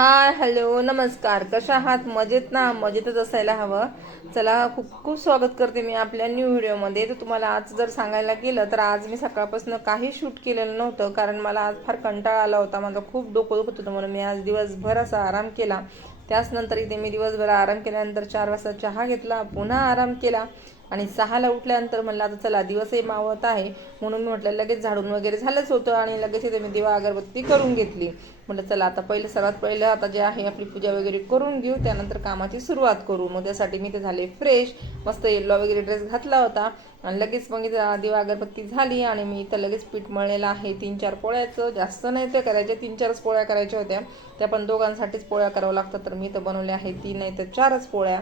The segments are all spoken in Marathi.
हाय हॅलो नमस्कार. कशा आहात? मजेत ना? मजेतच असायला हवं. चला, खूप खूप स्वागत करते मी आपल्या न्यू व्हिडिओमध्ये. तर तुम्हाला आज जर सांगायला गेलं तर आज मी सकाळपासून काही शूट केलेलं नव्हतं, कारण मला आज फार कंटाळा आला होता. माझं खूप डोकं दुखत होतं म्हणून मी आज दिवसभर असा आराम केला. त्याचनंतर इथे मी दिवसभर आराम केल्यानंतर 4 वाजता चहा घेतला, पुन्हा आराम केला आणि 6ला उठल्यानंतर म्हणलं आता चला दिवसही मावळत आहे, म्हणून मी म्हटलं लगेच झाडून वगैरे झालंच होतं आणि लगेच इथे मी दिवा अगरबत्ती करून घेतली. म्हटलं चला आता सर्वात पहिलं आता जे आहे आपली पूजा वगैरे करून घेऊ, त्यानंतर कामाची सुरुवात करू. मग त्यासाठी मी ते झाले फ्रेश, मस्त येल्लो वगैरे ड्रेस घातला होता आणि लगेच मग इथं दिवा अगरबत्ती झाली आणि मी इथं लगेच पीठ मळलेलं आहे 3-4 पोळ्याचं. जास्त नाही ते करायचे, 3-4च पोळ्या करायच्या होत्या. त्या पण दोघांसाठीच पोळ्या करावं लागतात, तर मी इथं बनवल्या आहे 3 नाही तर 4च पोळ्या.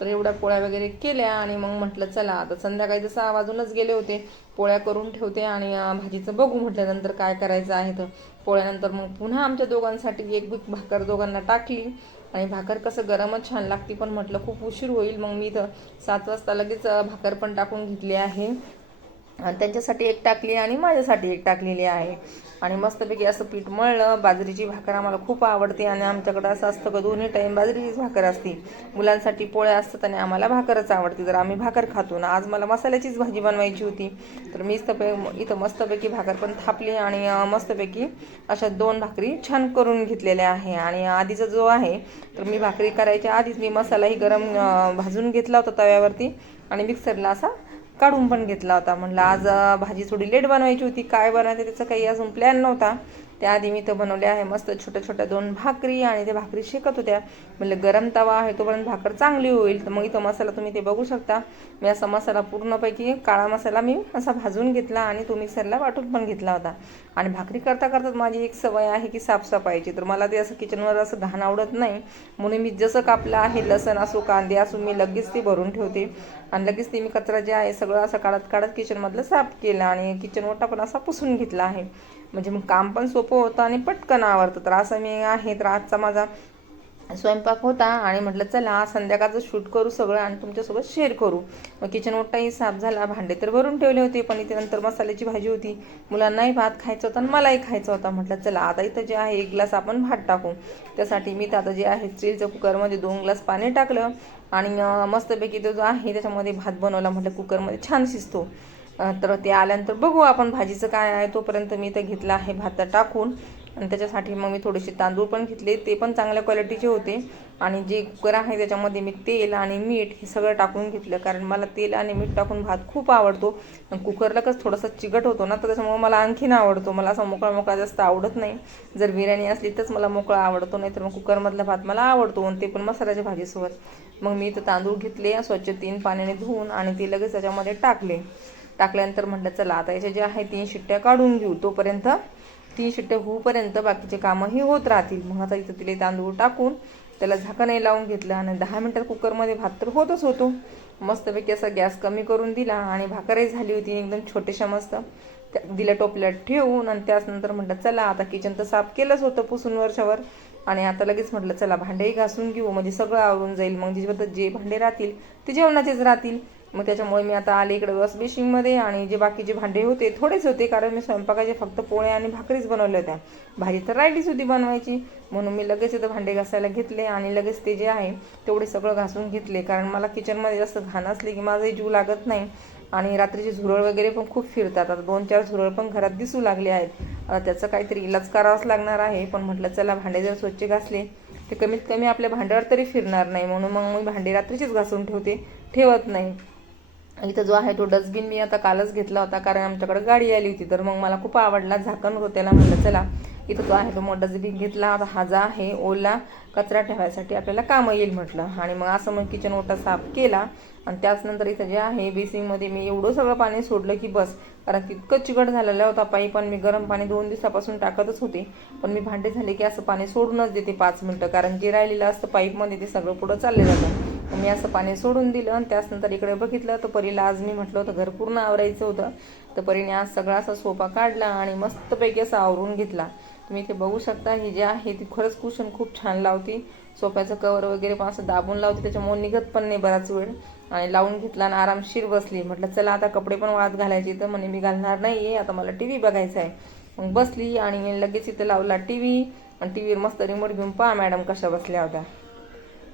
तर एवढ्या पोळ्या वगैरे केल्या आणि मग म्हटलं चला आता संध्याकाळी तर 6 वाजूनच गेले होते, पोळ्या करून ठेवते आणि भाजीचं बघू म्हटल्यानंतर काय करायचं आहे. तर पोळ्यानंतर मग पुन्हा आमच्या दोघांसाठी एक भाकर दोघांना टाकली आणि भाकर कसं गरमच छान लागते, पण म्हटलं खूप उशीर होईल, मग मी इथं 7 वाजता लगेच भाकर पण टाकून घेतली आहे आणि त्यांच्यासाठी एक टाकली आणि माझ्यासाठी एक टाकलेली आहे. आणि मस्तपैकी असं पीठ मळलं. बाजरीची भाकर आम्हाला खूप आवडते आणि आमच्याकडं असं असतं का दोन्ही टाईम बाजरीचीच भाकर असते. मुलांसाठी पोळ्या असतात आणि आम्हाला भाकरच आवडते, तर आम्ही भाकर खातो ना. आज मला मसाल्याचीच भाजी बनवायची होती, तर मी इथं मस्तपैकी भाकर पण थापली आणि मस्तपैकी अशा 2 भाकरी छान करून घेतलेल्या आहे. आणि आधीचा जो आहे तर मी भाकरी करायच्या आधीच मी मसालाही गरम भाजून घेतला होता तव्यावरती आणि मिक्सरला असा काढून पण घेतला होता. म्हटलं आज भाजी थोडी लेट बनवायची होती, काय बनायचं त्याचा काही अजून प्लॅन नव्हता. त्याआधी मी इथं बनवले आहे मस्त छोट्या छोट्या 2 भाकरी आणि त्या भाकरी शेकत होत्या. म्हणलं गरम तवा आहे तोपर्यंत भाकर चांगली होईल. तर मग इथं मसाला तुम्ही ते बघू शकता, मी असा मसाला पूर्णपैकी काळा मसाला मी असा भाजून घेतला आणि तो मिक्सरला वाटून पण घेतला होता. आणि भाकरी करता करता माझी एक सवय आहे की साफसफाईची, तर मला ते असं किचनवर असं घाण आवडत नाही, म्हणून मी जसं कापलं आहे लसण असो कांदे असो मी लगेच ते भरून ठेवते आणि लगेच ते मी कचरा जे आहे सगळं असं काढत काढत किचनमधलं साफ केलं आणि किचन ओटा पण असा पुसून घेतला आहे. म्हणजे मग काम पण सोपं होतं आणि पटकन आवरतं. तर असं मी आहे. तर आजचा माझा स्वयंपाक होता आणि म्हटलं चला संध्याकाळचं शूट करू सगळं आणि तुमच्यासोबत शेअर करू. मग किचन ओटाही साफ झाला, भांडे तर भरून ठेवले होते, पण इथे नंतर मसाल्याची भाजी होती, मुलांनाही भात खायचा होता आणि मलाही खायचा होता. म्हटलं चला आता इथं जे आहे 1 ग्लास आपण भात टाकू. त्यासाठी मी आता जे आहे स्टीलच्या कुकरमध्ये 2 ग्लास पाणी टाकलं आणि मस्तपैकी तो जो आहे त्याच्यामध्ये भात बनवला. म्हटलं कुकरमध्ये छान शिजतो. तर ते आल्यानंतर बघू आपण भाजीचं काय आहे. तोपर्यंत मी इथं घेतलं आहे भात टाकून आणि त्याच्यासाठी मग मी थोडेसे तांदूळ पण घेतले, ते पण चांगल्या क्वालिटीचे होते. आणि जे कुकर आहे त्याच्यामध्ये मी तेल आणि मीठ हे सगळं टाकून घेतलं, कारण मला तेल आणि मीठ टाकून भात खूप आवडतो. कुकरला कसं थोडासा चिकट होतो ना, तर त्याच्यामुळे मला आणखीन आवडतो. मला असा मोकळा मोकळा जास्त आवडत नाही. जर बिर्याणी असली तरच मला मोकळा आवडतो, नाही तर मग कुकरमधला भात मला आवडतो आणि ते पण मसाल्याच्या भाजीसोबत. मग मी इथं तांदूळ घेतले स्वच्छ 3 पाण्याने धुवून आणि ते लगेच त्याच्यामध्ये टाकल्यानंतर म्हटलं चला आता याचे जे आहे 3 शिट्ट्या काढून घेऊ. तोपर्यंत 3 शिट्ट्या होऊपर्यंत बाकीचे कामंही होत राहतील. मग आता इथं तिले तांदूळ टाकून त्याला झाकणही लावून घेतलं आणि 10 मिनिटात कुकरमध्ये भात तर होतच होतो. मस्तपैकी असा गॅस कमी करून दिला आणि भाकरही झाली होती एकदम छोट्याशा मस्त. दिल्या टोपल्यात ठेवून आणि त्याचनंतर म्हटलं चला आता किचन तर साफ केलंच होतं पुसून वरच्यावर आणि आता लगेच म्हटलं चला भांडेही घासून घेऊ, म्हणजे सगळं आवरून जाईल. मग जे भांडे राहतील ते जेवणाचेच राहतील. मग त्याच्यामुळे मी आता आले इकडे वॉश बेसिनमध्ये आणि जे बाकीचे भांडे होते थोडेच होते, कारण मी स्वयंपाकाचे फक्त पोळ्या आणि भाकरीच बनवल्या होत्या. भाजी तर राहिलीच होती बनवायची, म्हणून मी लगेच इथं भांडे घासायला घेतले आणि लगेच ते जे आहे तेवढे सगळं घासून घेतले, कारण मला किचनमध्ये जास्त घाण असले की माझंही जीव लागत नाही. आणि रात्रीची झुरळ वगैरे पण खूप फिरतात. आता 2-4 झुरळ पण घरात दिसू लागले आहेत. आता त्याचं काहीतरी इलाज करावाच लागणार आहे, पण म्हटलं चला भांडे जर स्वच्छ घासले ते कमीत कमी आपल्या भांड्यावर तरी फिरणार नाही, म्हणून मग मी भांडी रात्रीचीच घासून ठेवत नाही. इथं जो आहे तो डस्टबिन मी आता कालच घेतला होता, कारण आमच्याकडे गाडी आली होती, तर मग मला खूप आवडला. झाकण होतं त्याला, म्हटलं चला इथं जो आहे तो मोठा डस्टबिन घेतला. आता हा जो आहे ओला कचरा ठेवायसाठी आपल्याला कामं येईल म्हटलं. आणि मग असं मग किचन ओटा साफ केला आणि त्याचनंतर इथं जे आहे बेसिनमध्ये मी एवढं सगळं पाणी सोडलं की बस, कारण तितकं चिकट झालेला होता पाईप आणि मी गरम पाणी 2 दिवसापासून टाकतच होते. पण मी भांडे झाले की असं पाणी सोडूनच देते 5 मिनटं, कारण जे राहिलेलं असतं पाईपमध्ये ते सगळं पुढं चाललं जातं. मी असं पाणी सोडून दिलं आणि त्याचनंतर इकडे बघितलं तर परीला आज मी म्हटलं होतं घर पूर्ण आवरायचं होतं, तर परीने आज सगळा असा सोफा काढला आणि मस्तपैकी असा आवरून घेतला. तुम्ही इथे बघू शकता, ही जी आहे ती खरंच कुशन खूप छान लावती. सोफ्याचं कवर वगैरे पण असं दाबून लावते, त्याच्यामुळे निघत पण नाही बराच वेळ. आणि लावून घेतला आणि आरामशीर बसली. म्हटलं चला आता कपडे पण वाळत घालायचे, तर म्हणे मी घालणार नाही आहे, आता मला TV बघायचा आहे. मग बसली आणि लगेच इथं लावला TV आणि टी व्हीवर मस्त रिमोट घेऊन पहा मॅडम कशा बसल्या होत्या.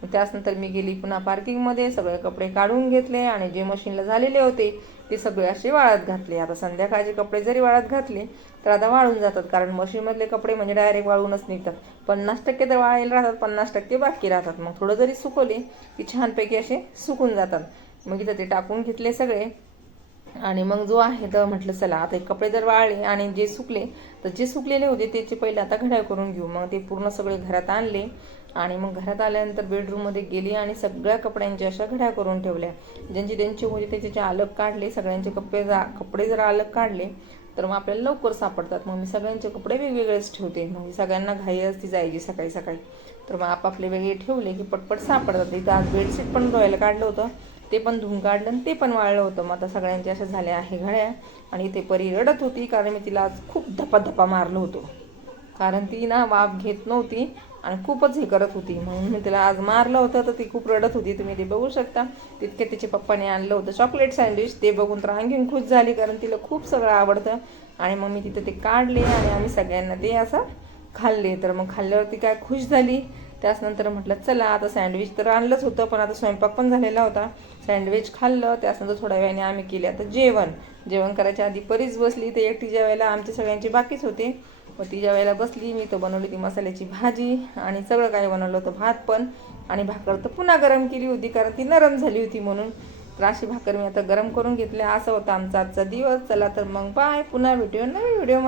त्याच्यानंतर मी गेली पुन्हा पार्किंगमध्ये, सगळे कपडे काढून घेतले आणि जे मशीनला झालेले होते ते सगळे असे वाळत घातले. आता संध्याकाळचे कपडे जरी वाळत घातले तर आता वाळून जातात, कारण मशीनमधले कपडे म्हणजे डायरेक्ट वाळूनच निघतात. 50% तर वाळायला राहतात, 50% बाकी राहतात. मग थोडं जरी सुकवले की छानपैकी असे सुकून जातात. मग इथं ते टाकून घेतले सगळे आणि मग जो आहे तर म्हटलं चला आता कपडे जर वाळले आणि जे सुकले तर जे सुकलेले होते त्याचे पहिले आता घड्या करून घेऊ. मग ते पूर्ण सगळे घरात आणले आणि मग घरात आल्यानंतर बेडरूममध्ये गेली आणि सगळ्या कपड्यांच्या अशा घड्या करून ठेवल्या. ज्यांचे त्यांचे होते त्याचे अलग काढले. सगळ्यांचे कपडे जर अलग काढले तर मग आपल्याला लवकर सापडतात. मग मी सगळ्यांचे कपडे वेगवेगळेच ठेवते, म्हणजे सगळ्यांना घाई असती जायची सकाळी सकाळी, तर मग आपापले वेगळे ठेवले की पटपट सापडतात. इथं आज बेडशीट पण धुवायला काढलं होतं, ते पण धुवून काढलं आणि ते पण वाळलं होतं. मग आता सगळ्यांच्या अशा झाल्या आहे घड्या. आणि इथे परी रडत होती कारण मी तिला आज खूप धपाधपा मारलं होतं, कारण ती ना वाफ घेत नव्हती आणि खूपच हे करत होती. म्हणून मी तिला आज मारलं होतं तर ती खूप रडत होती. तुम्ही ते बघू शकता. तितके तिच्या पप्पाने आणलं होतं चॉकलेट सँडविच, ते बघून तर आणखीन खुश झाली कारण तिला खूप सगळं आवडतं. आणि मग मी तिथं ते काढले आणि आम्ही सगळ्यांना ते असं खाल्ले. तर मग खाल्ल्यावरती काय खुश झाली. त्याच्यानंतर म्हटलं चला आता सँडविच तर आणलंच होतं, पण आता स्वयंपाक पण झालेला होता. सँडविच खाल्लं. त्याच्यानंतर थोड्या वेळाने आम्ही केले आता जेवण करायच्या आधी परीच बसली. ते एकटी जेवायला आमच्या सगळ्यांचे बाकीच होते. मग ती जेवायला बसली. मी तर बनवली ती मसाल्याची भाजी आणि सगळं काही बनवलं होतं, भात पण. आणि भाकर तर पुन्हा गरम केली होती कारण ती नरम झाली होती म्हणून. तर अशी भाकर मी आता गरम करून घेतल्या. असं होतं आमचा आजचा दिवस. चला तर मग बाय, पुन्हा भेटूया नवीन व्हिडिओ.